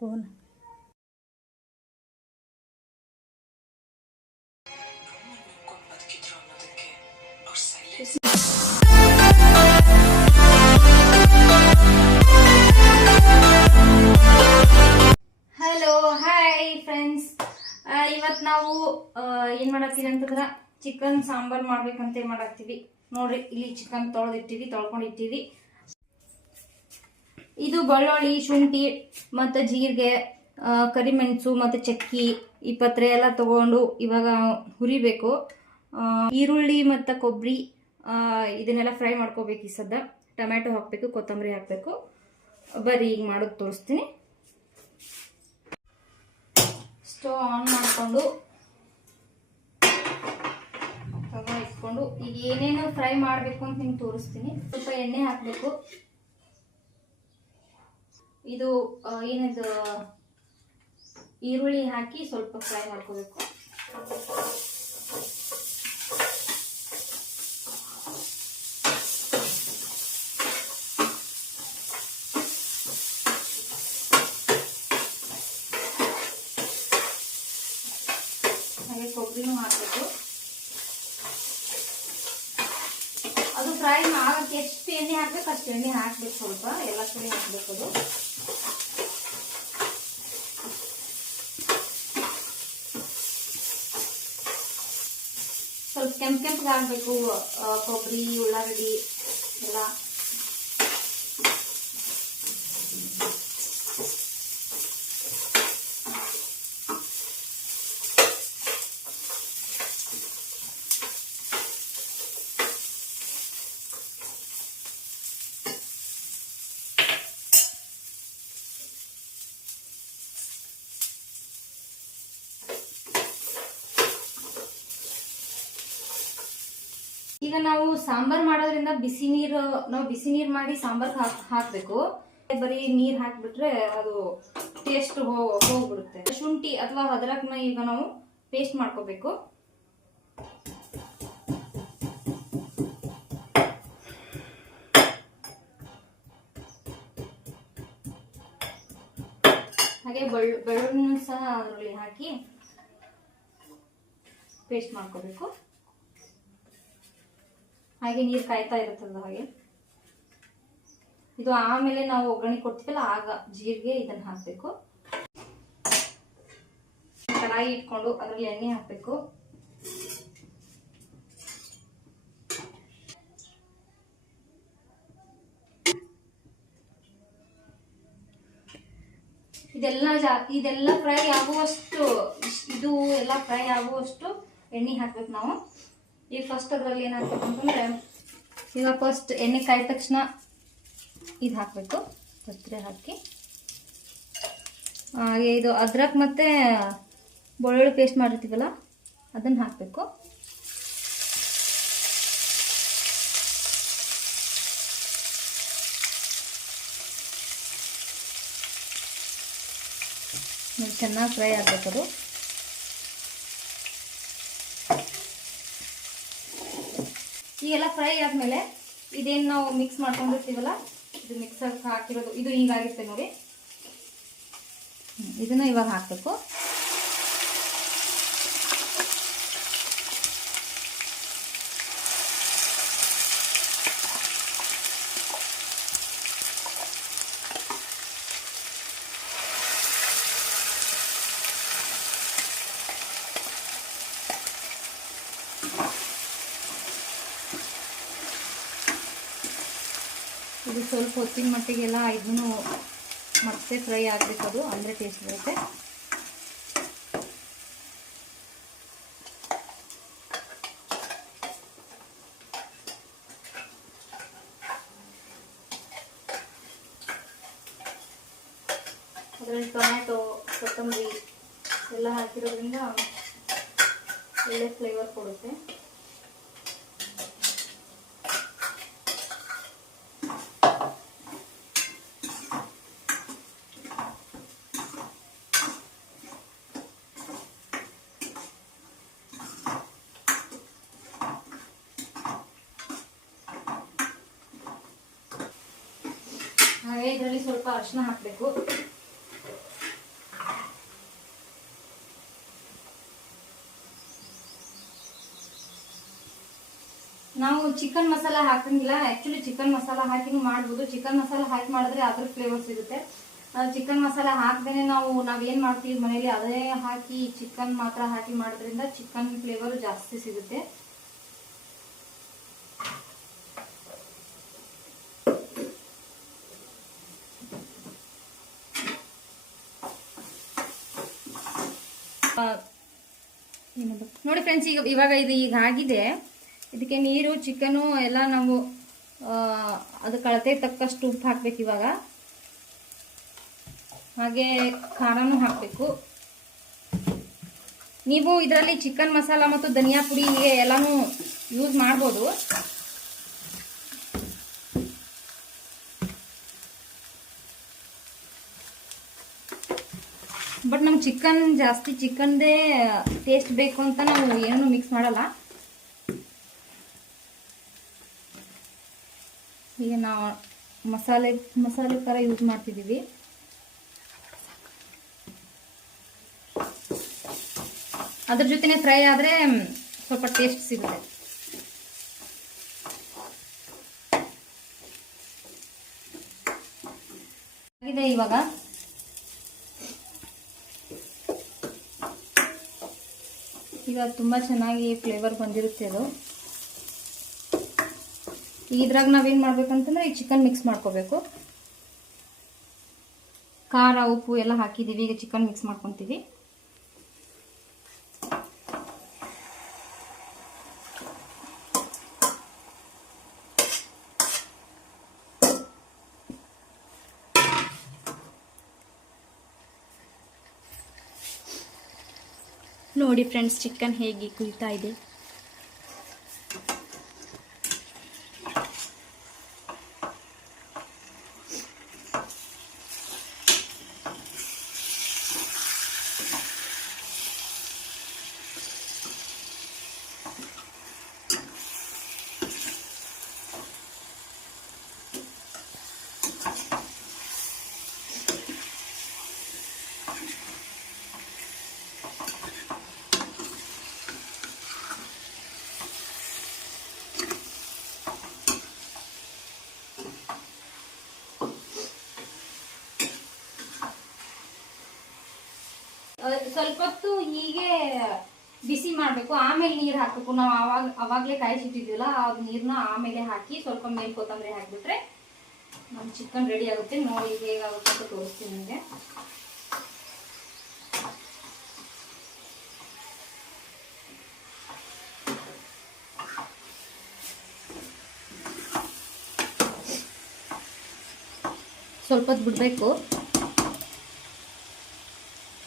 Phone. Hello hi friends, ಇವತ್ತು ನಾವು ಏನು ಮಾಡತ್ತೀವಿ ಅಂತಂದ್ರೆ ಚಿಕನ್ ಸಾಂಬಾರ್ ಮಾಡ್ಬೇಕಂತ ಮಾಡತ್ತೀವಿ. ನೋಡ್ರಿ, ಇಲ್ಲಿ ಚಿಕನ್ ತೊಳ್ಕೊಂಡಿಟ್ಟಿವಿ. ಇದು ಬೆಳ್ಳುಳ್ಳಿ, ಶುಂಠಿ ಮತ್ತು ಜೀರಿಗೆ, ಕರಿಮೆಣಸು ಮತ್ತು ಚಕ್ಕಿ ಈ ಪತ್ರೆ ಎಲ್ಲ ತಗೊಂಡು ಇವಾಗ ಹುರಿಬೇಕು. ಈರುಳ್ಳಿ ಮತ್ತು ಕೊಬ್ಬರಿ ಇದನ್ನೆಲ್ಲ ಫ್ರೈ ಮಾಡ್ಕೋಬೇಕು. ಈ ಸದ್ದ ಟೊಮ್ಯಾಟೊ ಹಾಕಬೇಕು, ಕೊತ್ತಂಬರಿ ಹಾಕಬೇಕು. ಬರೀ ಈಗ ಮಾಡೋದು ತೋರಿಸ್ತೀನಿ. ಸ್ಟವ್ ಆನ್ ಮಾಡಿಕೊಂಡು ಇಟ್ಕೊಂಡು ಈಗ ಏನೇನು ಫ್ರೈ ಮಾಡಬೇಕು ಅಂತ ನಿಮ್ಗೆ ತೋರಿಸ್ತೀನಿ. ಸ್ವಲ್ಪ ಎಣ್ಣೆ ಹಾಕಬೇಕು. ಇದು ಏನಿದು ಈರುಳ್ಳಿ ಹಾಕಿ ಸ್ವಲ್ಪ ಫ್ರೈ ಮಾಡ್ಕೋಬೇಕು. ಹಾಗೆ ಕೊಬ್ಬರಿನೂ ಹಾಕಬೇಕು. ಅದು ಫ್ರೈ ಆಗಕ್ಕೆ ಎಷ್ಟು ಎಣ್ಣೆ ಹಾಕ್ಬೇಕು ಅಷ್ಟು ಎಣ್ಣೆ ಹಾಕ್ಬೇಕು. ಸ್ವಲ್ಪ ಎಲ್ಲ ಕಡೆ ಹಾಕ್ಬೇಕು. ಅದು ಸ್ವಲ್ಪ ಕೆಂಪಗೆ ಹಾಕ್ಬೇಕು. ಕೊಬ್ಬರಿ, ಉಳ್ಳಾಗಡ್ಡಿ ಎಲ್ಲ ಈಗ ನಾವು ಸಾಂಬಾರ್ ಮಾಡೋದ್ರಿಂದ ಬಿಸಿ ನೀರು ಮಾಡಿ ಸಾಂಬಾರ್ ಹಾಕ್ಬೇಕು. ಬರೀ ನೀರ್ ಹಾಕ್ಬಿಟ್ರೆ ಅದು ಟೇಸ್ಟ್ ಹೋಗ್ಬಿಡುತ್ತೆ. ಶುಂಠಿ ಅಥವಾ ಅದ್ರಕ್ನ ಈಗ ನಾವು ಪೇಸ್ಟ್ ಮಾಡ್ಕೋಬೇಕು. ಹಾಗೆ ಬೆಳ್ಳುಳ್ಳಿ ಸಹ ಅದರಲ್ಲಿ ಹಾಕಿ ಪೇಸ್ಟ್ ಮಾಡ್ಕೋಬೇಕು. ಹಾಗೆ ನೀರು ಕಾಯ್ತಾ ಇರುತ್ತಲ್ಲ. ಹಾಗೆ ಇದು ಆಮೇಲೆ ನಾವು ಒಗ್ಗರಣೆ ಕೊಡ್ತೀವಲ್ಲ ಆಗ ಜೀರಿಗೆ ಇದನ್ನ ಹಾಕಬೇಕು. ಕಡಾಯಿ ಇಟ್ಕೊಂಡು ಅದರಲ್ಲಿ ಎಣ್ಣೆ ಹಾಕಬೇಕು. ಇದೆಲ್ಲ ಫ್ರೈ ಆಗುವಷ್ಟು ಇದು ಎಲ್ಲ ಫ್ರೈ ಆಗುವಷ್ಟು ಎಣ್ಣೆ ಹಾಕ್ಬೇಕು ನಾವು. ಈಗ ಫಸ್ಟ್ ಅದರಲ್ಲಿ ಏನು ಹಾಕ್ಬೇಕು ಅಂತಂದರೆ, ಈಗ ಫಸ್ಟ್ ಎಣ್ಣೆ ಕಾಯ್ದ ತಕ್ಷಣ ಇದು ಹಾಕಬೇಕು. ಪತ್ರೆ ಹಾಕಿ ಇದು ಅದ್ರಕ್ ಮತ್ತು ಬೆಳ್ಳುಳ್ಳಿ ಪೇಸ್ಟ್ ಮಾಡಿರ್ತೀವಲ್ಲ ಅದನ್ನು ಹಾಕಬೇಕು. ಚೆನ್ನಾಗಿ ಫ್ರೈ ಆಗಬೇಕದು. ಈಗೆಲ್ಲ ಫ್ರೈ ಆದಮೇಲೆ ಇದೇನು ನಾವು ಮಿಕ್ಸ್ ಮಾಡ್ಕೊಂಡಿರ್ತೀವಲ್ಲ, ಇದು ಮಿಕ್ಸರ್ ಹಾಕಿರೋದು ಇದು ಹೀಗಾಗಿರುತ್ತೆ ನೋಡಿ. ಇದನ್ನ ಇವಾಗ ಹಾಕಬೇಕು. ಇದು ಸ್ವಲ್ಪ ಹೊತ್ತಿನ ಮಟ್ಟಿಗೆಲ್ಲ ಇದನ್ನು ಮತ್ತೆ ಫ್ರೈ ಆಗಬೇಕದು, ಅಂದರೆ ಟೇಸ್ಟ್ ಬರುತ್ತೆ. ಅದರಲ್ಲಿ ಟೊಮ್ಯಾಟೊ, ಕೊತ್ತಂಬರಿ ಎಲ್ಲ ಹಾಕಿರೋದ್ರಿಂದ ಒಳ್ಳೆ ಫ್ಲೇವರ್ ಕೊಡುತ್ತೆ. ಹಾಗೆ ಇದರಲ್ಲಿ ಸ್ವಲ್ಪ ಅರಿಶಿನ ಹಾಕಬೇಕು. ನಾವು ಚಿಕನ್ ಮಸಾಲ ಹಾಕಂಗಿಲ್ಲ. ಆ್ಯಕ್ಚುಲಿ ಚಿಕನ್ ಮಸಾಲ ಹಾಕಿನೂ ಮಾಡ್ಬೋದು. ಚಿಕನ್ ಮಸಾಲ ಹಾಕಿ ಮಾಡಿದ್ರೆ ಅದ್ರ ಫ್ಲೇವರ್ ಸಿಗುತ್ತೆ. ಚಿಕನ್ ಮಸಾಲ ಹಾಕ್ದೇ ನಾವೇನು ಮಾಡ್ತೀವಿ ಮನೇಲಿ ಅದೇ ಹಾಕಿ ಚಿಕನ್ ಮಾತ್ರ ಹಾಕಿ ಮಾಡೋದ್ರಿಂದ ಚಿಕನ್ ಫ್ಲೇವರ್ ಜಾಸ್ತಿ ಸಿಗುತ್ತೆ. ನೋಡಿ ಫ್ರೆಂಡ್ಸ್, ಇವಾಗ ಇದು ಈಗ ಆಗಿದೆ. ಇದಕ್ಕೆ ನೀರು, ಚಿಕನು ಎಲ್ಲ ನಾವು ಅದಕ್ಕೆ ಅಳತೆ ತಕ್ಕಷ್ಟು ಉಪ್ಪು ಹಾಕ್ಬೇಕು. ಇವಾಗ ಹಾಗೆ ಖಾರನೂ ಹಾಕಬೇಕು. ನೀವು ಇದರಲ್ಲಿ ಚಿಕನ್ ಮಸಾಲ ಮತ್ತು ಧನಿಯಾ ಪುಡಿ ಹೀಗೆ ಎಲ್ಲಾನು ಯೂಸ್ ಮಾಡ್ಬೋದು. ಬಟ್ ನಮ್ಗೆ ಚಿಕನ್ ಜಾಸ್ತಿ ಚಿಕನ್ದೇ ಟೇಸ್ಟ್ ಬೇಕು ಅಂತ ನಾವು ಏನೂ ಮಿಕ್ಸ್ ಮಾಡಲ್ಲ. ಈಗ ನಾವು ಮಸಾಲೆ ಥರ ಯೂಸ್ ಮಾಡ್ತಿದ್ದೀವಿ. ಅದ್ರ ಜೊತೆನೆ ಫ್ರೈ ಆದರೆ ಸ್ವಲ್ಪ ಟೇಸ್ಟ್ ಸಿಗುತ್ತೆ. ಆಗಿದೆ ಇವಾಗ. ಈಗ ತುಂಬ ಚೆನ್ನಾಗಿ ಫ್ಲೇವರ್ ಬಂದಿರುತ್ತೆ ಅದು. ಇದ್ರಾಗ ನಾವೇನು ಮಾಡ್ಬೇಕಂತಂದ್ರೆ ಈ ಚಿಕನ್ ಮಿಕ್ಸ್ ಮಾಡ್ಕೋಬೇಕು. ಖಾರ ಉಪ್ಪು ಎಲ್ಲ ಹಾಕಿದ್ದೀವಿ. ಈಗ ಚಿಕನ್ ಮಿಕ್ಸ್ ಮಾಡ್ಕೊತೀವಿ. ನೋಡಿ ಫ್ರೆಂಡ್ಸ್, ಚಿಕನ್ ಹೇಗೆ ಕುಯ್ತಾ ಇದೆ. ಸ್ವಲ್ಪ ಹೊತ್ತು ಹೀಗೆ ಬಿಸಿ ಮಾಡಬೇಕು. ಆಮೇಲೆ ನೀರು ಹಾಕಬೇಕು. ನಾವು ಅವಾಗಲೇ ಕಾಯಿಸಿಟ್ಟಿದ್ವಲ್ಲ, ಅದು ನೀರನ್ನ ಆಮೇಲೆ ಹಾಕಿ ಸ್ವಲ್ಪ ಮೇಲೆ ಕೊತ್ತಂಬರಿ ಹಾಕಿಬಿಟ್ರೆ ನಮ್ಮ ಚಿಕನ್ ರೆಡಿ ಆಗುತ್ತೆ. ನೋಡಿ ಹೇಗಾಗುತ್ತೆ ಅಂತ ತೋರಿಸ್ತೀನಿ ನಿಮಗೆ. ಸ್ವಲ್ಪ ಹೊತ್ತು ಬಿಡಬೇಕು.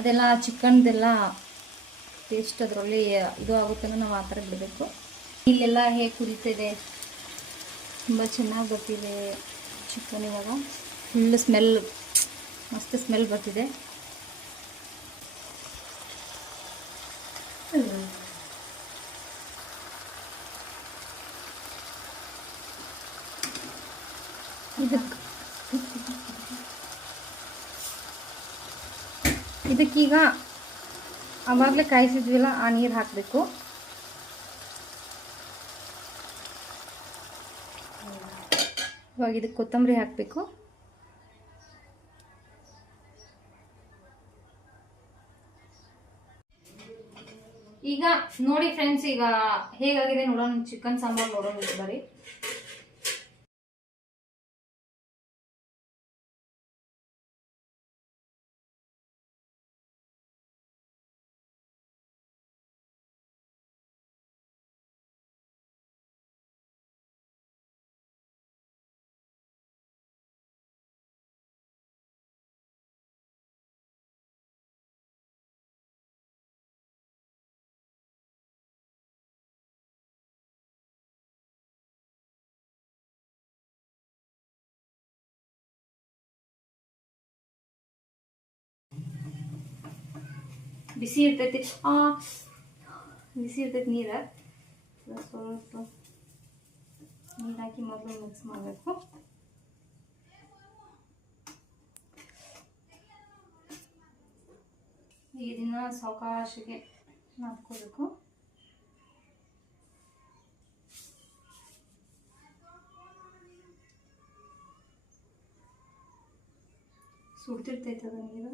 ಅದೆಲ್ಲ ಚಿಕನ್ದೆಲ್ಲ ಟೇಸ್ಟ್ ಅದರಲ್ಲಿ ಇದು ಆಗುತ್ತೆ. ನಾವು ಆ ಥರ ಬಿಡಬೇಕು. ಇಲ್ಲೆಲ್ಲ ಹೇಗೆ ಕುದೀತಿದೆ, ತುಂಬ ಚೆನ್ನಾಗಿ ಬರ್ತಿದೆ ಚಿಕನ್. ಇವಾಗ ಫುಲ್ ಸ್ಮೆಲ್, ಮಸ್ತ್ ಸ್ಮೆಲ್ ಬರ್ತಿದೆ. ಇದಕ್ಕೀಗ ಆವಾಗಲೇ ಕಾಯಿಸಿದ್ವಿಲ್ಲ ಆ ನೀರು ಹಾಕಬೇಕು. ಇವಾಗ ಇದಕ್ಕೆ ಕೊತ್ತಂಬರಿ ಹಾಕಬೇಕು. ಈಗ ನೋಡಿ ಫ್ರೆಂಡ್ಸ್, ಈಗ ಹೇಗಾಗಿದೆ ನೋಡೋಣ. ಚಿಕನ್ ಸಾಂಬಾರು ನೋಡೋಣ ಬರೀ. ಬಿಸಿ ಇರ್ತೈತಿ ನೀರು. ಸ್ವಲ್ಪ ನೀರು ಹಾಕಿ ಮೊದಲು ಮಿಕ್ಸ್ ಮಾಡಬೇಕು. ಇದನ್ನ ಸಾವಕಾಶಕ್ಕೆ ನಾದ್ಕೋಬೇಕು. ಸುಡ್ತಿರ್ತೈತದ ನೀರು.